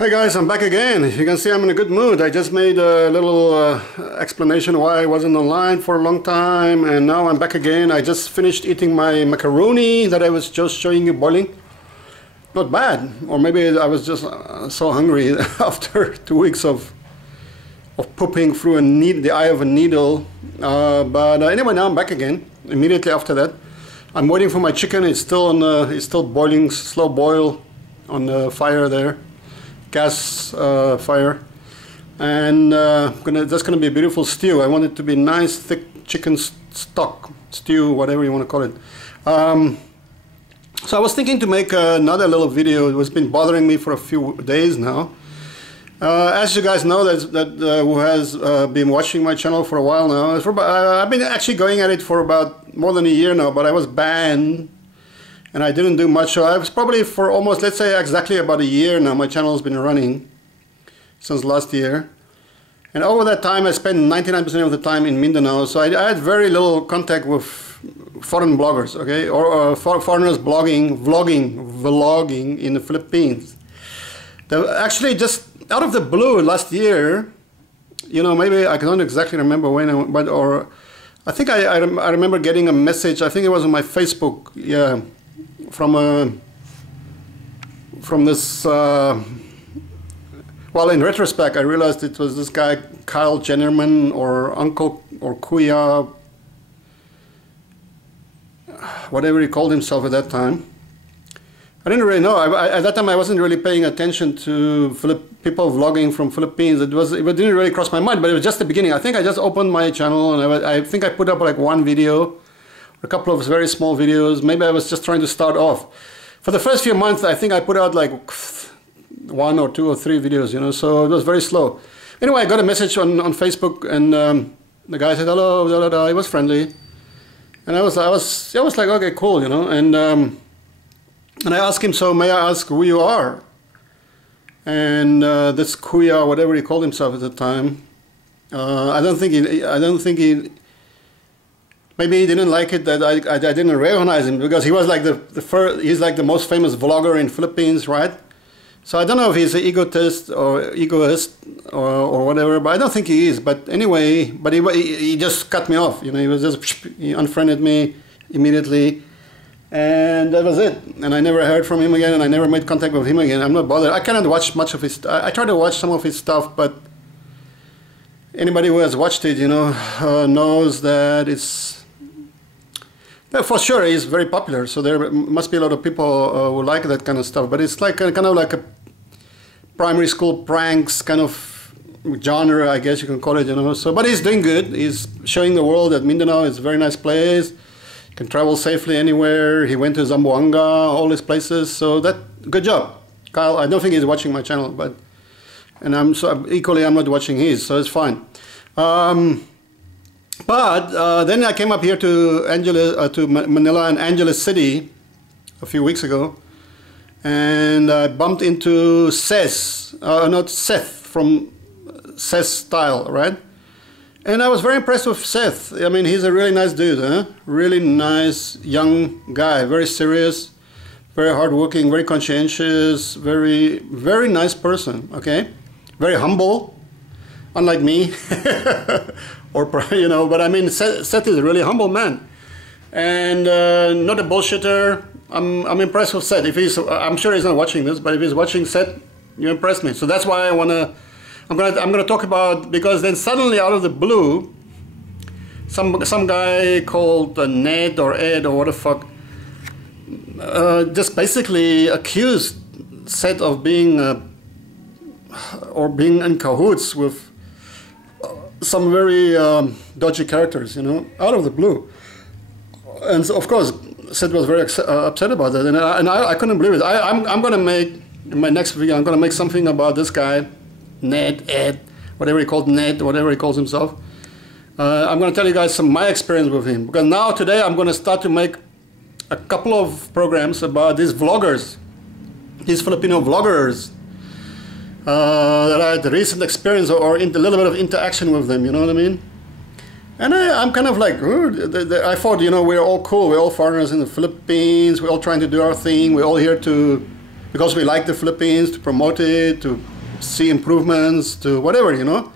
Hey guys, I'm back again. You can see I'm in a good mood. I just made a little explanation why I wasn't online for a long time, and now I'm back again. I just finished eating my macaroni that I was just showing you boiling. Not bad, or maybe I was just so hungry after 2 weeks of pooping through the eye of a needle. But anyway, now I'm back again. Immediately after that, I'm waiting for my chicken. It's still it's still boiling, slow boil on the fire there. Gas fire, and that's gonna be a beautiful stew. I want it to be nice, thick chicken stock, stew, whatever you want to call it. So I was thinking to make another little video. It has been bothering me for a few days now. As you guys know, who has been watching my channel for a while now, I've been actually going at it for about more than a year now, but I was banned. And I didn't do much, so I was probably for almost, let's say exactly about a year now, my channel has been running since last year. And over that time I spent 99% of the time in Mindanao, so I had very little contact with foreign bloggers, okay, or foreigners vlogging in the Philippines. Actually, just out of the blue last year, you know, maybe I don't exactly remember when, I think I remember getting a message, I think it was on my Facebook, yeah, from this, well, in retrospect, I realized it was this guy, Kyle Jennerman, or Uncle, or Kuya, whatever he called himself at that time. I didn't really know. At that time, I wasn't really paying attention to people vlogging from Philippines. It didn't really cross my mind, but it was just the beginning. I think I just opened my channel, and I think I put up like one video, a couple of very small videos. Maybe I was just trying to start off. For the first few months, I think I put out like 1 or 2 or 3 videos, you know, so it was very slow. Anyway, I got a message on Facebook, and the guy said, hello, da, da, da. He was friendly. And I was like, okay, cool, you know, and I asked him, so may I ask who you are? And this Kuya, whatever he called himself at the time, I don't think he, maybe he didn't like it that I didn't recognize him, because he was like he's like the most famous vlogger in Philippines, right? So I don't know if he's an egoist or whatever, but I don't think he is. But anyway, but he just cut me off, you know, he unfriended me immediately, and that was it. And I never heard from him again, and I never made contact with him again. I'm not bothered. I cannot watch much of his, I try to watch some of his stuff, but anybody who has watched it, you know, knows that it's, yeah, for sure, he's very popular, so there must be a lot of people who like that kind of stuff. But it's like kind of like a primary school pranks kind of genre, I guess you can call it, you know. So, but he's doing good. He's showing the world that Mindanao is a very nice place. You can travel safely anywhere. He went to Zamboanga, all these places. So good job, Kyle. I don't think he's watching my channel, but I'm not watching his, so it's fine. But then I came up here to Manila and Angeles City a few weeks ago, and I bumped into Seth from SezStyle, right? And I was very impressed with Seth. I mean, he's a really nice dude, huh? Really nice young guy, very serious, very hardworking, very conscientious, very, very nice person, okay? Very humble, unlike me. Or, you know, but I mean, Seth is a really humble man, and not a bullshitter. I'm impressed with Seth. I'm sure he's not watching this, but if he's watching, Seth, you impressed me. So that's why I'm gonna talk about, because then suddenly out of the blue, some guy called Ned or Ed or what the fuck, just basically accused Seth of being in cahoots with some very dodgy characters, you know, out of the blue. And so, of course, Seth was very upset about that, and I couldn't believe it. I'm going to make, in my next video, I'm going to make something about this guy, Ned, Ed, whatever he calls himself. I'm going to tell you guys my experience with him, because now, today, I'm going to start to make a couple of programs about these vloggers, these Filipino vloggers, that I had recent experience or a little bit of interaction with them, you know what I mean? And I'm kind of like, I thought, you know, we're all cool, we're all foreigners in the Philippines, we're all trying to do our thing, we're all here to because we like the Philippines, to promote it, to see improvements, to whatever, you know.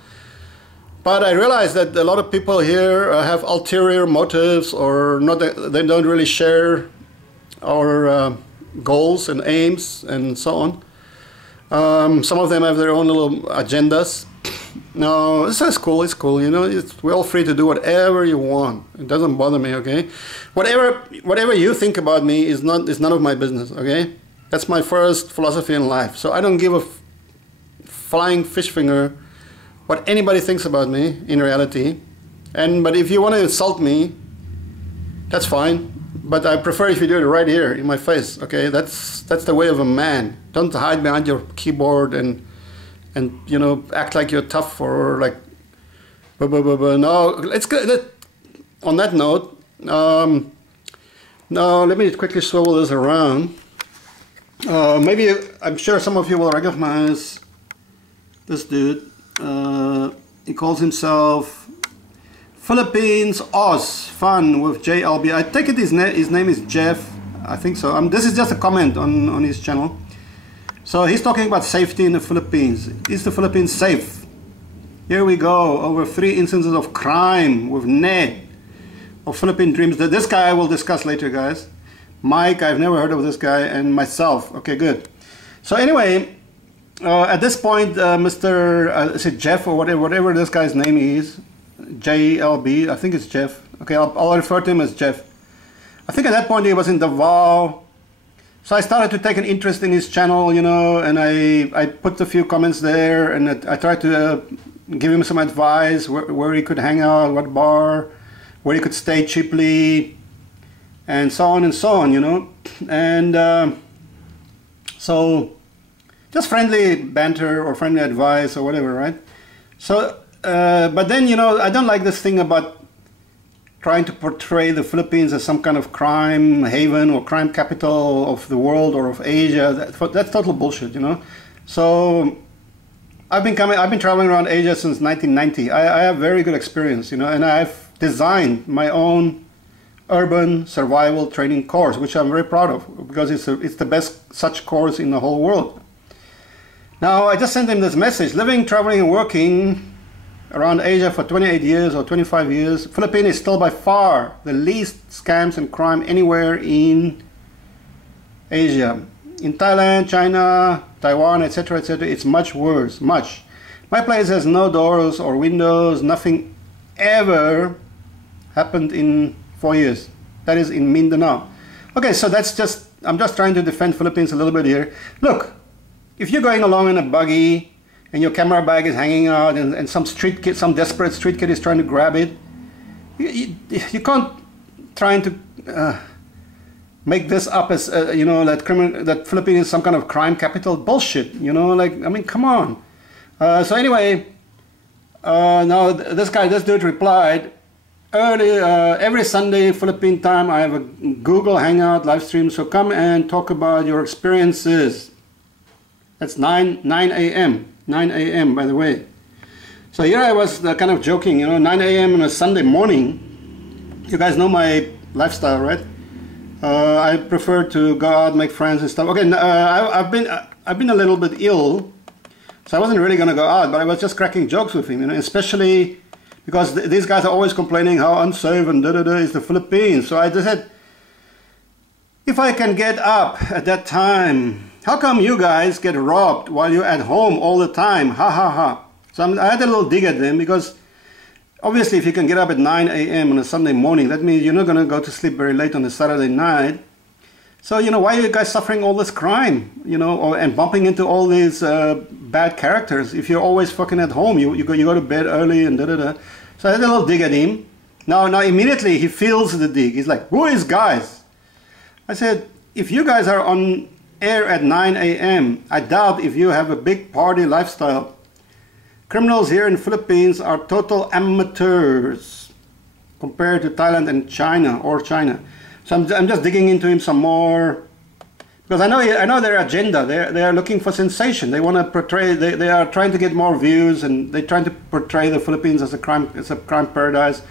But I realize that a lot of people here have ulterior motives, or not, they don't really share our goals and aims and so on. Some of them have their own little agendas. No, this is cool, it's cool, you know, we're all free to do whatever you want. It doesn't bother me, okay? Whatever you think about me is none of my business, okay? That's my first philosophy in life. So I don't give a flying fish finger what anybody thinks about me in reality. But if you want to insult me, that's fine. But I prefer if you do it right here in my face, okay? That's the way of a man. Don't hide behind your keyboard and you know, act like you're tough or like no. Let's go. On that note, now let me quickly swivel this around. Maybe I'm sure some of you will recognize this dude. He calls himself Philippines Oz Fun with JLB. I take it his name is Jeff. I think so. This is just a comment on his channel. So he's talking about safety in the Philippines. Is the Philippines safe? Here we go. Over 3 instances of crime with Ned of Philippine Dreams. This guy I will discuss later, guys. Mike, I've never heard of this guy, and myself. Okay, good. So anyway, at this point, Mr. Is it Jeff or whatever this guy's name is? JLB, I think it's Jeff. Okay, I'll refer to him as Jeff. I think at that point he was in Davao. So I started to take an interest in his channel, you know, and I put a few comments there, and I tried to give him some advice where he could hang out, what bar, where he could stay cheaply, and so on, you know. And so just friendly banter or friendly advice or whatever, right? So, but then, you know, I don't like this thing about trying to portray the Philippines as some kind of crime haven or crime capital of the world or of Asia. That's total bullshit, you know. So I've been traveling around Asia since 1990. I have very good experience, you know, and I've designed my own urban survival training course, which I'm very proud of, because it's the best such course in the whole world. Now, I just sent him this message: living, traveling, and working around Asia for 28 years or 25 years, Philippines is still by far the least scams and crime anywhere in Asia. In Thailand, China, Taiwan, etc., it's much worse, much. My place has no doors or windows, nothing ever happened in 4 years. That is in Mindanao. Okay, so I'm just trying to defend Philippines a little bit here. Look, if you're going along in a buggy, and your camera bag is hanging out, and some desperate street kid is trying to grab it, you can't trying to make this up as you know, that Philippines is some kind of crime capital. Bullshit, you know, like, I mean, come on. So anyway, now this dude replied, every Sunday Philippine time I have a Google Hangout live stream, so come and talk about your experiences. That's 9 a.m. 9 a.m. by the way. So here I was kind of joking, you know, 9 a.m. on a Sunday morning. You guys know my lifestyle, right? I prefer to go out, make friends and stuff. Okay, I've been a little bit ill, so I wasn't really gonna go out, but I was just cracking jokes with him, you know, especially because these guys are always complaining how unsafe and is the Philippines. So I just said, if I can get up at that time, how come you guys get robbed while you're at home all the time? Ha ha ha. So I had a little dig at them, because obviously if you can get up at 9 a.m. on a Sunday morning, that means you're not going to go to sleep very late on a Saturday night. So, you know, why are you guys suffering all this crime, you know, and bumping into all these bad characters if you're always fucking at home? You go to bed early and da-da-da. So I had a little dig at him. Now immediately he feels the dig. He's like, who is guys? I said, if you guys are on air at 9 a.m. I doubt if you have a big party lifestyle. Criminals here in Philippines are total amateurs compared to Thailand and China. So I'm just digging into him some more, because I know their agenda. They are looking for sensation. They want to portray. They are trying to get more views, and they're trying to portray the Philippines as a crime paradise.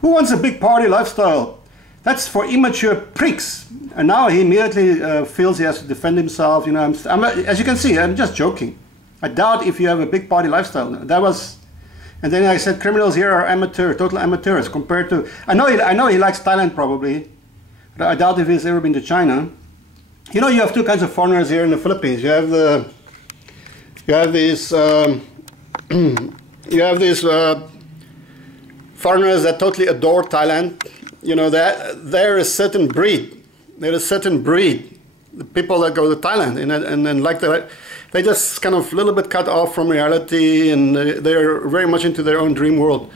Who wants a big party lifestyle? That's for immature pricks. And now he immediately feels he has to defend himself. You know, as you can see, I'm just joking. I doubt if you have a big party lifestyle. That was, and then I said criminals here are amateur, total amateurs compared to. I know he likes Thailand probably, but I doubt if he's ever been to China. You know, you have two kinds of foreigners here in the Philippines. You have these foreigners that totally adore Thailand. You know, that they're a certain breed. They're a certain breed. The people that go to Thailand and like they just kind of a little bit cut off from reality, and they're very much into their own dream world.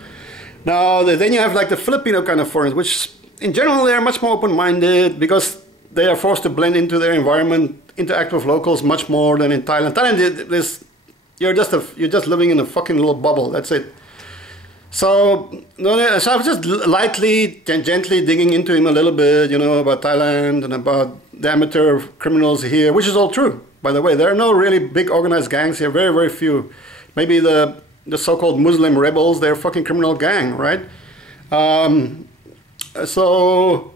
Now, then you have like the Filipino kind of foreigners, which in general they're much more open-minded because they are forced to blend into their environment, interact with locals much more than in Thailand. Thailand, you're just living in a fucking little bubble. That's it. So I was just lightly, gently digging into him a little bit, you know, about Thailand and about the amateur criminals here, which is all true, by the way. There are no really big organized gangs here, very, very few. Maybe the so-called Muslim rebels, they're a fucking criminal gang, right? So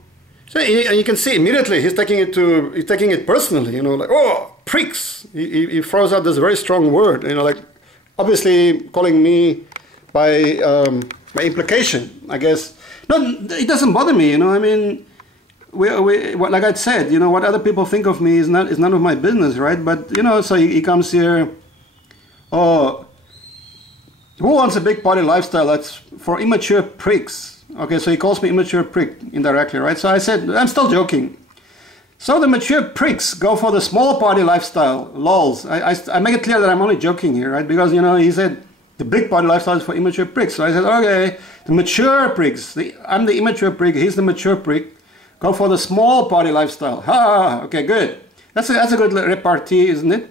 you can see immediately he's taking it personally, you know, like, oh, pricks. He throws out this very strong word, you know, like obviously calling me by implication, I guess. No, it doesn't bother me, you know. I mean, like I said, you know, what other people think of me is none of my business, right? But you know, so he comes here. Oh, who wants a big party lifestyle? That's for immature pricks. Okay, so he calls me immature prick indirectly, right? So I said, I'm still joking. So the mature pricks go for the small party lifestyle. Lols. I make it clear that I'm only joking here, right? Because you know, he said the big party lifestyle is for immature pricks. So I said, okay, the mature pricks. I'm the immature prick. He's the mature prick. Go for the small party lifestyle. Ha! Okay, good. That's a good repartee, isn't it?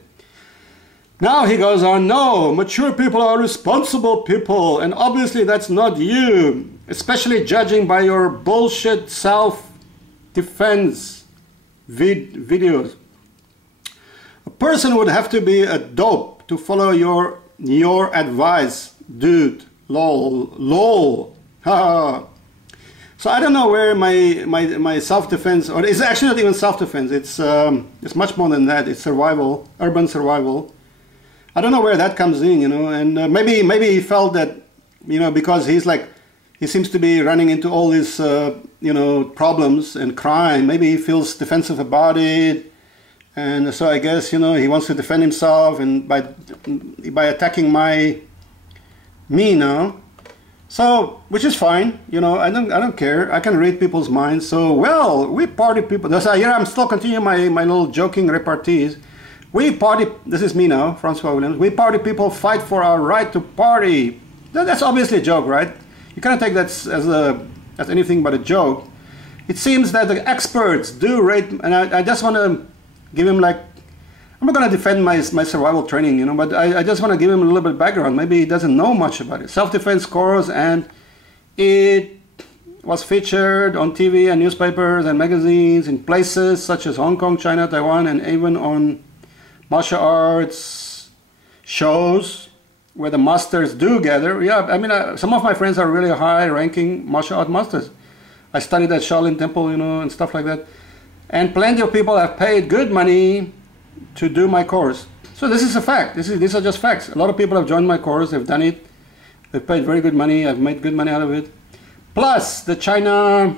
Now he goes on. No, mature people are responsible people, and obviously that's not you. Especially judging by your bullshit self-defense videos. A person would have to be a dope to follow your advice, dude. Lol. Ha. So I don't know where my self-defense, or it's actually not even self-defense. It's much more than that. It's survival, urban survival. I don't know where that comes in, you know. And maybe he felt that, you know, because he seems to be running into all these you know, problems and crime. Maybe he feels defensive about it. And so I guess, you know, he wants to defend himself, and by attacking me now. So, which is fine, you know, I don't care. I can read people's minds. So, well, we party people. That's here I'm still continuing my little joking repartees. We party. This is me now, Francois Williams. We party people fight for our right to party. That's obviously a joke, right? You cannot take that as anything but a joke. It seems that the experts do rate, and I just want to give him like, I'm not going to defend my survival training, you know, but I just want to give him a little bit of background. Maybe he doesn't know much about it. Self-defense course, and it was featured on TV and newspapers and magazines in places such as Hong Kong, China, Taiwan, and even on martial arts shows where the masters do gather. Yeah, I mean, some of my friends are really high-ranking martial art masters. I studied at Shaolin Temple, you know, and stuff like that. And plenty of people have paid good money to do my course. So this is a fact. These are just facts. A lot of people have joined my course. They've done it. They've paid very good money. I've made good money out of it. Plus, the China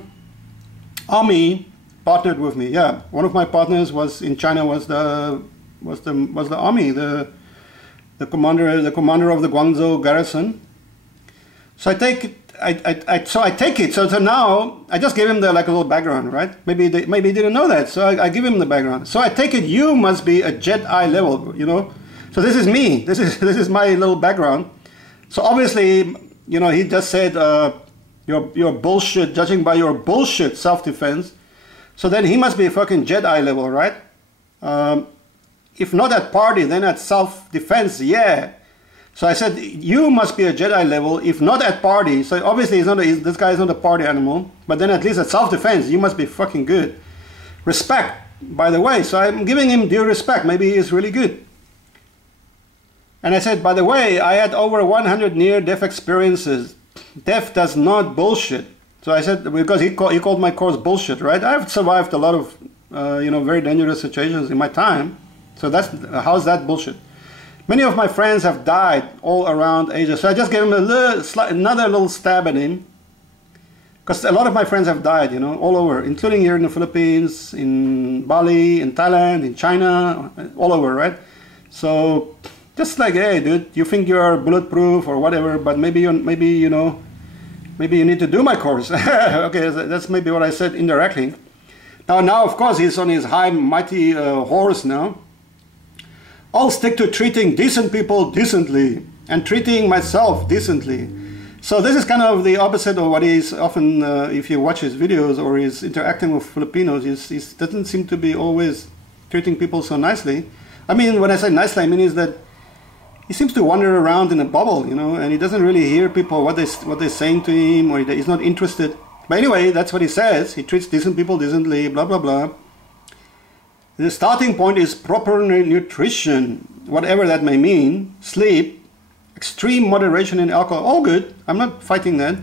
army partnered with me. Yeah, one of my partners was in China. Was the army, the commander of the Guangzhou garrison. So I take it. I take it. So now I just gave him like a little background, right? Maybe he didn't know that. So I give him the background. So I take it you must be a Jedi level, you know. So this is me. This is my little background. So obviously, you know, he just said your bullshit. Judging by your bullshit self-defense, so then he must be a fucking Jedi level, right? If not at party, then at self-defense, yeah. So I said, you must be a Jedi level, if not at party. So obviously this guy is not a party animal, but then at least at self-defense, you must be fucking good. Respect, by the way. So I'm giving him due respect. Maybe he is really good. And I said, by the way, I had over 100 near-death experiences. Death does not bullshit. So I said, because he called my course bullshit, right? I've survived a lot of, very dangerous situations in my time. So how's that bullshit? Many of my friends have died all around Asia. So I just gave him another little stab at him. Because a lot of my friends have died, all over, including here in the Philippines, in Bali, in Thailand, in China, all over, right? So just like, hey, dude, you think you are bulletproof or whatever, but maybe you need to do my course. Okay, that's maybe what I said indirectly. Now, of course, he's on his high, mighty horse now. I'll stick to treating decent people decently and treating myself decently. So this is kind of the opposite of what he's often, if you watch his videos or he's interacting with Filipinos, he doesn't seem to be always treating people so nicely. I mean, when I say nicely, I mean is that he seems to wander around in a bubble, and he doesn't really hear people, what they're saying to him, or he's not interested. But anyway, that's what he says. He treats decent people decently, blah, blah, blah. The starting point is proper nutrition, whatever that may mean, sleep, extreme moderation in alcohol, all good, I'm not fighting that,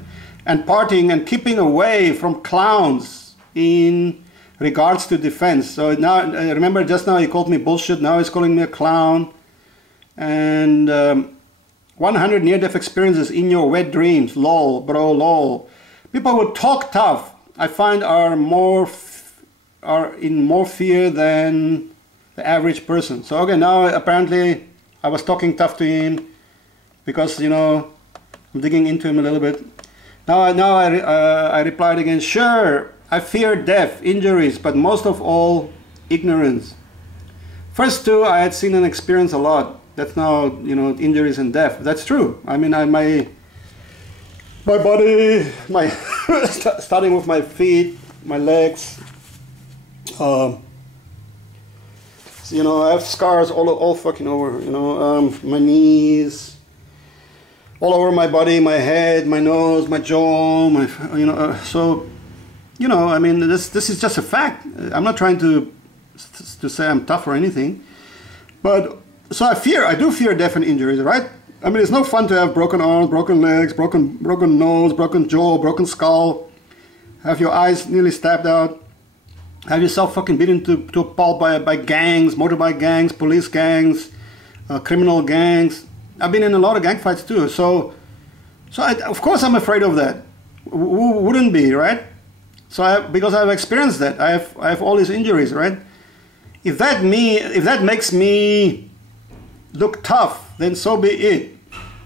and partying and keeping away from clowns in regards to defense. So now, remember just now he called me bullshit, now he's calling me a clown. And 100 near-death experiences in your wet dreams, lol, bro, lol. People who talk tough, I find are in more fear than the average person. So okay, now apparently I was talking tough to him, because I'm digging into him a little bit. Now I replied again, sure, I fear death, injuries, but most of all, ignorance. First two I had seen and experienced a lot. That's now, injuries and death. That's true. I mean, my body, starting with my feet, my legs, I have scars all fucking over, my knees, all over my body, my head, my nose, my jaw, I mean, this is just a fact. I'm not trying to say I'm tough or anything, but so I do fear death and injuries, right? I mean, it's no fun to have broken arms, broken legs, broken nose, broken jaw, broken skull, have your eyes nearly stabbed out, have yourself fucking beaten to a pulp by gangs, motorbike gangs, police gangs, criminal gangs. I've been in a lot of gang fights too, so of course I'm afraid of that. Who wouldn't be, right? Because I've experienced that. I have all these injuries, right? If that makes me look tough, then so be it.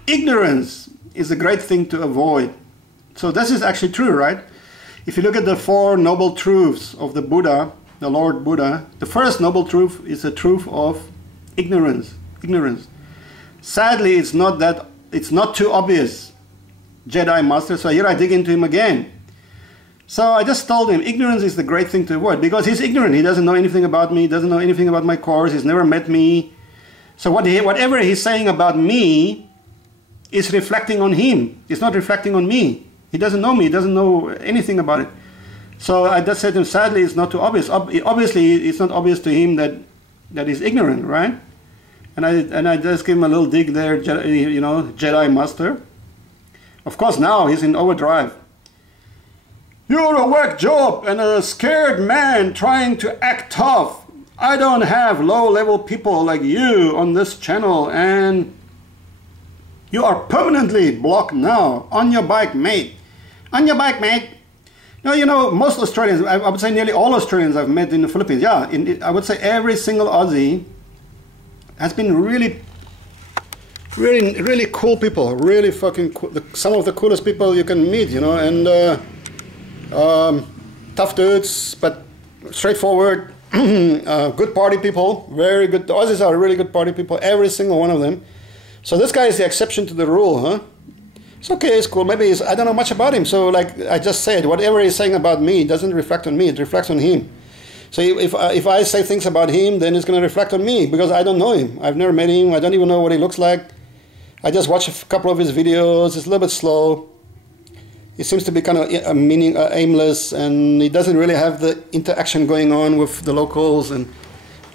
Ignorance is a great thing to avoid. So this is actually true, right? If you look at the four noble truths of the Buddha, the Lord Buddha, the first noble truth is the truth of ignorance. Sadly, it's not too obvious, Jedi Master. So here I dig into him again. So I just told him ignorance is the great thing to avoid, because he's ignorant. He doesn't know anything about me, doesn't know anything about my course, he's never met me. So whatever he's saying about me is reflecting on him. It's not reflecting on me. He doesn't know me, he doesn't know anything about it. So I just said to him, sadly, it's not too obvious. Obviously, it's not obvious to him that he's ignorant, right? And I just gave him a little dig there, Jedi Master. Of course, now he's in overdrive. You're a whack job and a scared man trying to act tough. I don't have low-level people like you on this channel, and you are permanently blocked now. On your bike, mate. On your bike, mate. No, most Australians, I would say nearly all Australians I've met in the Philippines, yeah, I would say every single Aussie has been really cool people, really fucking cool, some of the coolest people you can meet, and tough dudes, but straightforward, good party people, very good. The Aussies are really good party people, every single one of them. So this guy is the exception to the rule, huh? It's okay, it's cool. Maybe I don't know much about him. So like I just said, whatever he's saying about me doesn't reflect on me. It reflects on him. So if I say things about him, then it's going to reflect on me because I don't know him. I've never met him. I don't even know what he looks like. I just watched a couple of his videos. It's a little bit slow. He seems to be kind of aimless, and he doesn't really have the interaction going on with the locals. And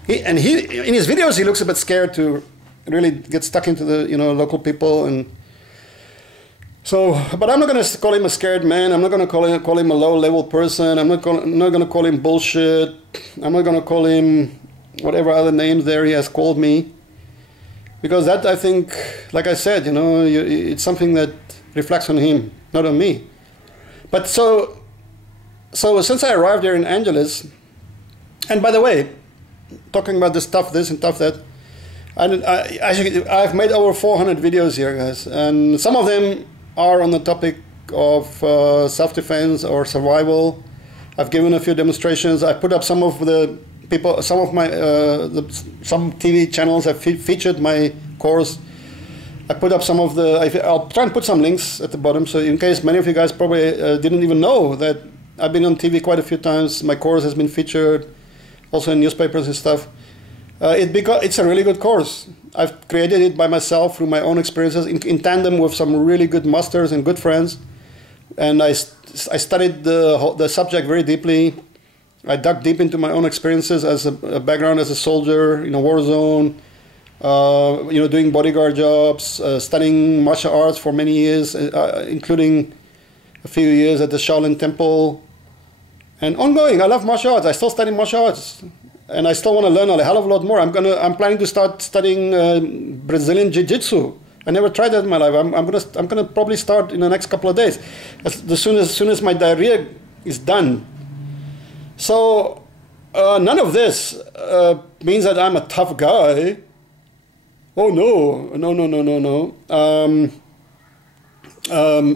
he in his videos he looks a bit scared to really get stuck into the local people. And So, but I'm not going to call him a scared man. I'm not going to call him a low-level person. I'm not going to call him bullshit. I'm not going to call him whatever other names there he has called me. Because that, I think, like I said, you know, it's something that reflects on him, not on me. But so since I arrived here in Angeles, and by the way, talking about this and tough that, I've made over 400 videos here, guys, and some of them are on the topic of self-defense or survival. I've given a few demonstrations. I put up some of the people, some of my some TV channels have featured my course. I put up some of the. I'll try and put some links at the bottom, so in case many of you guys probably didn't even know that I've been on TV quite a few times. My course has been featured, also in newspapers and stuff. It's a really good course. I've created it by myself through my own experiences in tandem with some really good masters and good friends. And I studied the subject very deeply. I dug deep into my own experiences as a background as a soldier in a war zone, you know, doing bodyguard jobs, studying martial arts for many years, including a few years at the Shaolin Temple. And ongoing, I love martial arts. I still study martial arts. And I still want to learn a hell of a lot more. I'm planning to start studying Brazilian Jiu-Jitsu. I never tried that in my life. I'm gonna probably start in the next couple of days, as soon as my diarrhea is done. So none of this means that I'm a tough guy. Oh no.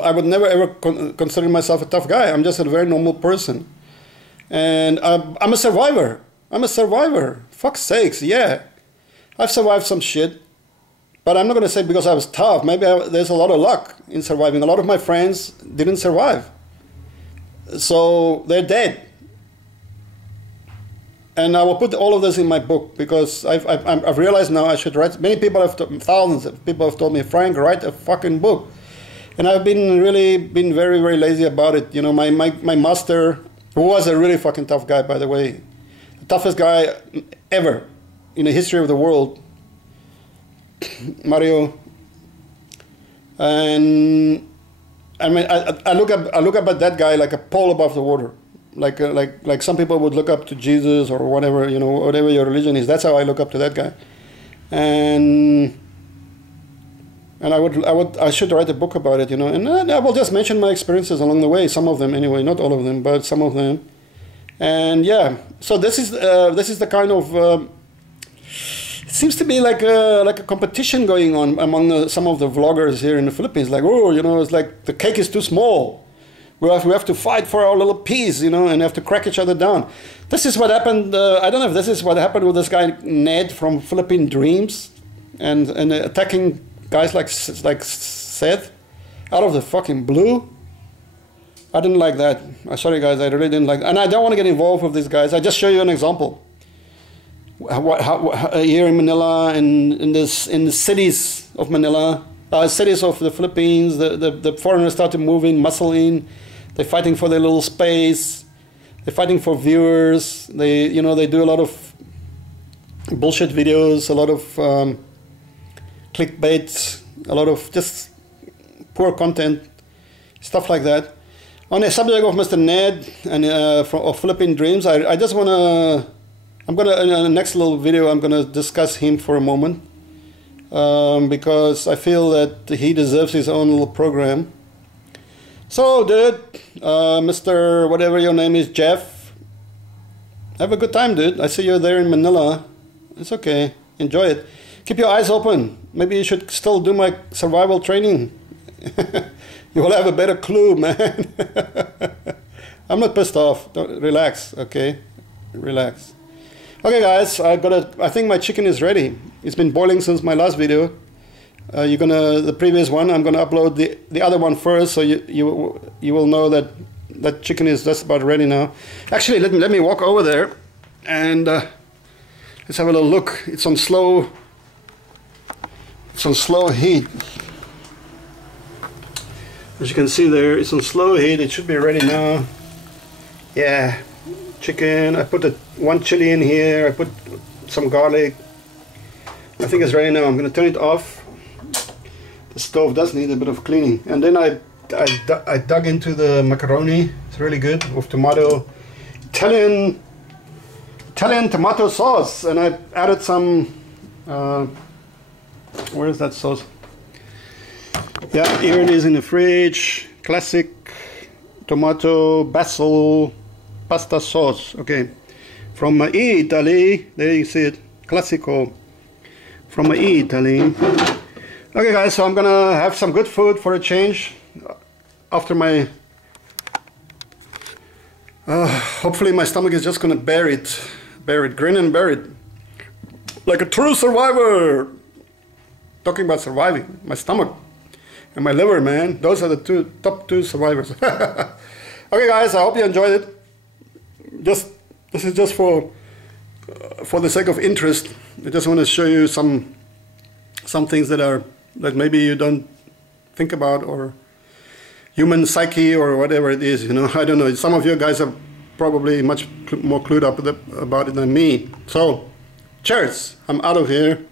I would never ever consider myself a tough guy. I'm just a very normal person, and I'm a survivor. I'm a survivor. Fuck's sakes, yeah. I've survived some shit, but I'm not going to say because I was tough. Maybe there's a lot of luck in surviving. A lot of my friends didn't survive, so they're dead. And I will put all of this in my book because I've realized now I should write. Many people thousands of people have told me, Frank, write a fucking book. And I've been very, very lazy about it. You know, my master, who was a really fucking tough guy, by the way, the toughest guy ever in the history of the world, Mario. And I mean, I look up at that guy like a pole above the water, like some people would look up to Jesus or whatever, you know, whatever your religion is. That's how I look up to that guy, and I should write a book about it, you know, and I will just mention my experiences along the way, some of them anyway, not all of them, but some of them. And yeah, so this is the kind of it seems to be like a competition going on among some of the vloggers here in the Philippines. Like, oh, you know, it's like the cake is too small. We have to fight for our little piece, you know, and have to crack each other down. This is what happened. I don't know if this is what happened with this guy Ned from Philippine Dreams, and attacking guys like Seth out of the fucking blue. I didn't like that. I'm sorry, guys. I really didn't like that. And I don't want to get involved with these guys. I just show you an example. How here in Manila, in the cities of Manila, cities of the Philippines, the foreigners started moving, muscle in. They're fighting for their little space. They're fighting for viewers. They do a lot of bullshit videos, a lot of clickbait, a lot of just poor content, stuff like that. On the subject of Mr. Ned and of Philippine Dreams, I just want to, in the next little video, I'm going to discuss him for a moment, because I feel that he deserves his own little program. So, dude, Mr. whatever your name is, Jeff, have a good time, dude. I see you're there in Manila. It's okay. Enjoy it. Keep your eyes open. Maybe you should still do my survival training. You will have a better clue, man. I'm not pissed off. Relax, okay? Relax. Okay, guys, I think my chicken is ready. It's been boiling since my last video. The previous one, I'm gonna upload the other one first, so you will know that chicken is just about ready now. Actually, let me walk over there and let's have a little look. It's on slow heat. As you can see there, it's on slow heat. It should be ready now. Yeah, chicken. I put one chili in here. I put some garlic. I think it's ready now. I'm going to turn it off. the stove does need a bit of cleaning. And then I dug into the macaroni. It's really good with tomato, Italian tomato sauce, and I added some. Where is that sauce? Yeah, here it is in the fridge. Classic tomato basil pasta sauce. Okay, from Italy. There you see it. Classico from Italy. Okay, guys. So I'm gonna have some good food for a change after my. Hopefully, my stomach is just gonna bear it, grin and bear it, like a true survivor. Talking about surviving, my stomach and my liver, man. Those are the top two survivors. Okay, guys, I hope you enjoyed it. This is just for the sake of interest. I just want to show you some things that maybe you don't think about, or human psyche, or whatever it is. You know, I don't know. Some of you guys are probably much more clued up about it than me. So, cheers. I'm out of here.